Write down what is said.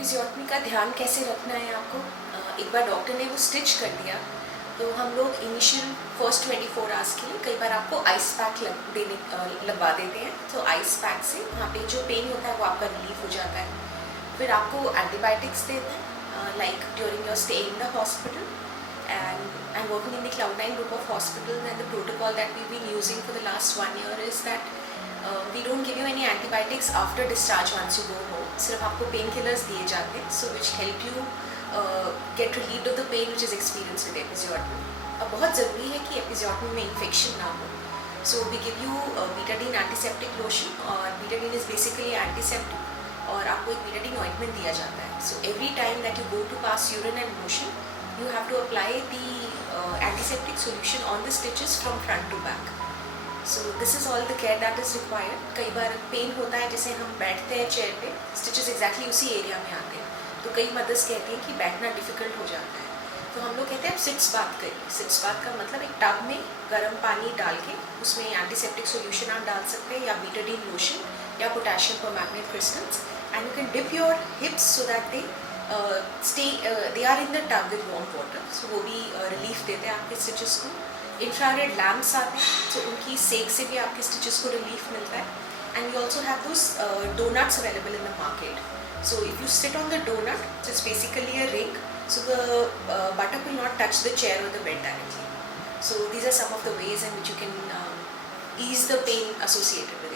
एपिज़ोटमी का ध्यान कैसे रखना है आपको। एक बार डॉक्टर ने वो स्टिच कर दिया तो हम लोग इनिशियल फर्स्ट 24 आवर्स के लिए कई बार आपको आइस पैक लगवा देते हैं। तो आइस पैक से वहाँ पे जो पेन होता है वो आपका रिलीफ हो जाता है। फिर आपको एंटीबायोटिक्स देते हैं like during your stay in the hospital. And I'm working in the Cloud9 group of hospitals, and the protocol that we've been using for the last 1 year is that we don't give you any antibiotics after discharge once you go home. सिर्फ आपको pain killers दिए जाते हैं, so which help you get relieved of the pain which is experienced with episiotomy. अब बहुत ज़रूरी है कि episiotomy में infection ना हो, so we give you betadine antiseptic lotion, और betadine is basically antiseptic, और आपको एक betadine ointment दिया जाता है. So every time that you go to pass urine and motion, you have to apply the antiseptic solution on the stitches from front to back. So this is all the care that is required. कई बार pen होता है, जैसे हम बैठते हैं chair पे, stitches exactly उसी area में आते हैं, तो कई मदर्स कहती हैं कि बैठना डिफ़िकल्ट हो जाता है। तो हम लोग कहते हैं आप सिट्स बाथ करिए। सिट्स बाथ का मतलब एक टब में गर्म पानी डाल के उसमें एंटीसेप्टिक सोल्यूशन आप डाल सकते हैं, या बीटाडीन लोशन या potassium permanganate crystals, and you can dip your hips so that they are in the tub with warm water. So वो भी रिलीफ देते हैं आपके स्टिचेस को। इंफ्रारेड लैम्प्स आते हैं, तो उनकी सेक से भी आपके स्टिचेस को रिलीफ मिलता है। And we also have those donuts available in the market. So if you sit on the donut, so it's basically a ring, so the buttock will not touch the chair or the bed directly. So these are some of the ways in which you can ease the pain associated with